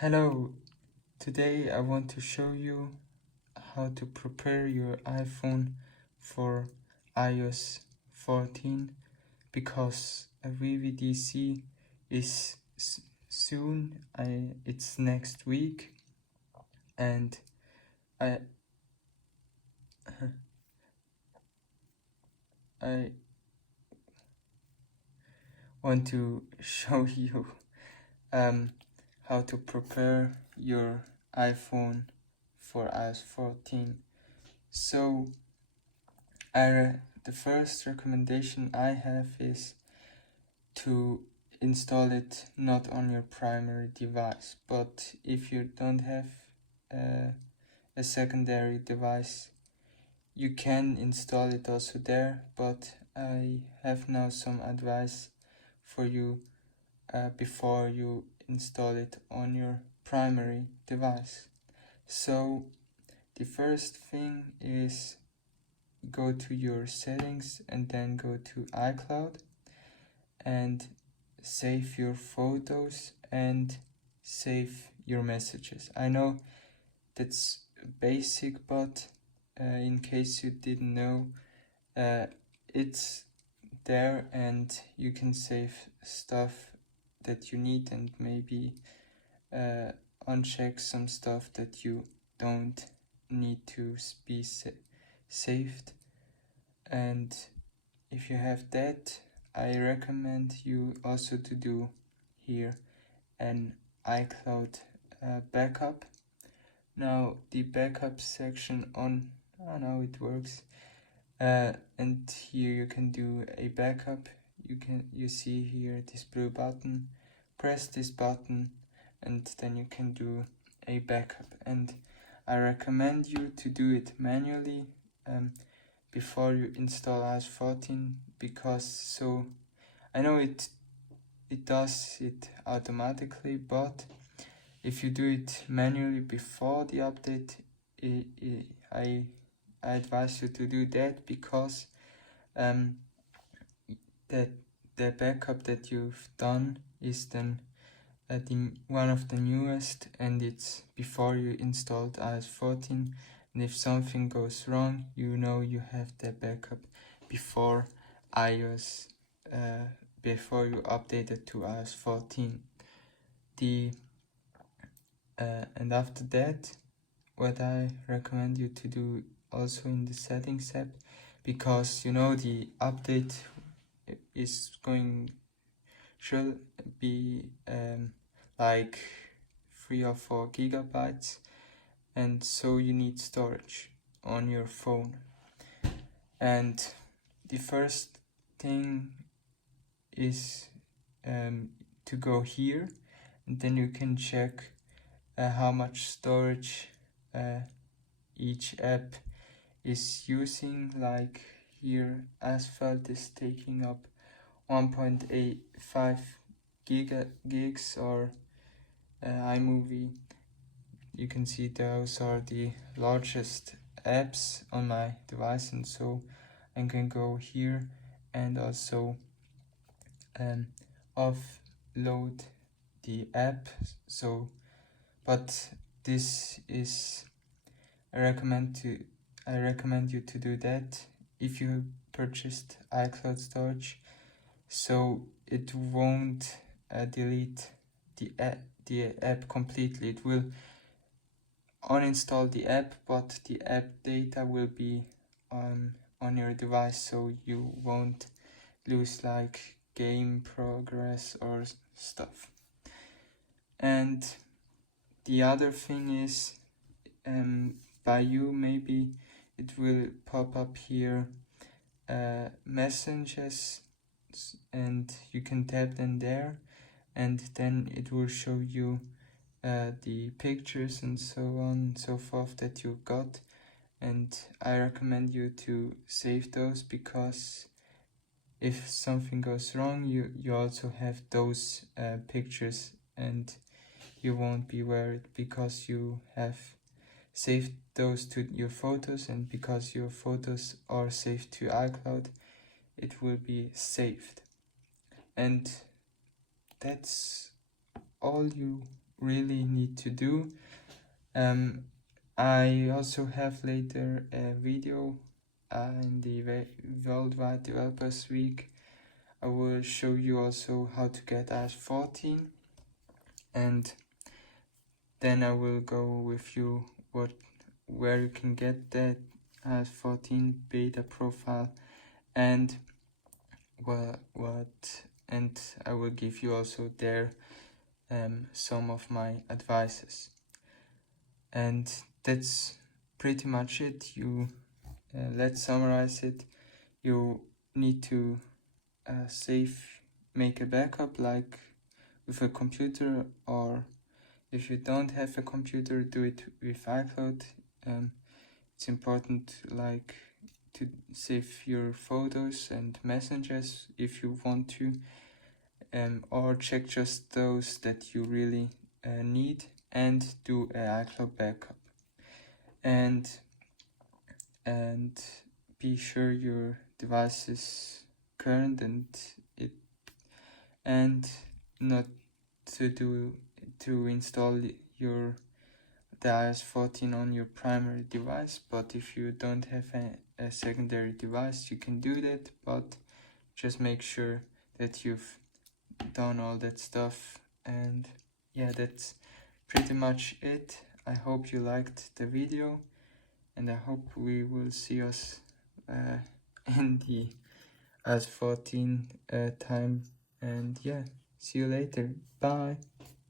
Hello, today I want to show you how to prepare your iPhone for iOS 14 because a VVDC is soon. It's next week, and I I want to show you how to prepare your iPhone for iOS 14. So the first recommendation I have is to install it not on your primary device, but if you don't have a secondary device, you can install it also there. But I have now some advice for you before you install it on your primary device. So the first thing is go to your settings and then go to iCloud and save your photos and save your messages. I know that's basic, but in case you didn't know, it's there and you can save stuff that you need and maybe uncheck some stuff that you don't need to be saved. And if you have that, I recommend you also to do here an iCloud backup. Now the backup section on, I know it works, and here you can do a backup. You see here this blue button, press this button and then you can do a backup, and I recommend you to do it manually before you install iOS 14, because so I know it does it automatically, but if you do it manually before the update, I advise you to do that, because that the backup that you've done is then one of the newest, and it's before you installed iOS 14, and if something goes wrong, you know you have the backup before iOS before you update it to iOS 14. And after that, what I recommend you to do also in the settings app, because you know the update is should be like 3 or 4 gigabytes, and so you need storage on your phone. And the first thing is to go here, and then you can check how much storage each app is using. Like here, Asphalt is taking up 1.85 gigs, or iMovie. You can see those are the largest apps on my device, and so I can go here and also offload the app. So, but this is I recommend you to do that if you purchased iCloud storage, so it won't delete the app completely. It will uninstall the app, but the app data will be on your device, so you won't lose like game progress or stuff. And the other thing is, by you maybe it will pop up here messages, and you can tap them there, and then it will show you the pictures and so on and so forth that you got. And I recommend you to save those, because if something goes wrong, you also have those pictures, and you won't be worried because you have saved those to your photos, and because your photos are saved to iCloud, it will be saved. And that's all you really need to do. I also have later a video in the Worldwide Developers Week. I will show you also how to get iOS 14, and then I will go with you where you can get that iOS 14 beta profile, and what and I will give you also there some of my advices. And that's pretty much it. Let's summarize it. You need to make a backup like with a computer, or if you don't have a computer, do it with iCloud. It's important like to save your photos and messages if you want to, or check just those that you really need, and do a iCloud backup. And be sure your device is current, and not to install the iOS 14 on your primary device. But if you don't have a secondary device, you can do that, but just make sure that you've done all that stuff. And yeah, that's pretty much it. I hope you liked the video, and I hope we will see us in the iOS 14 time. And yeah, see you later. Bye.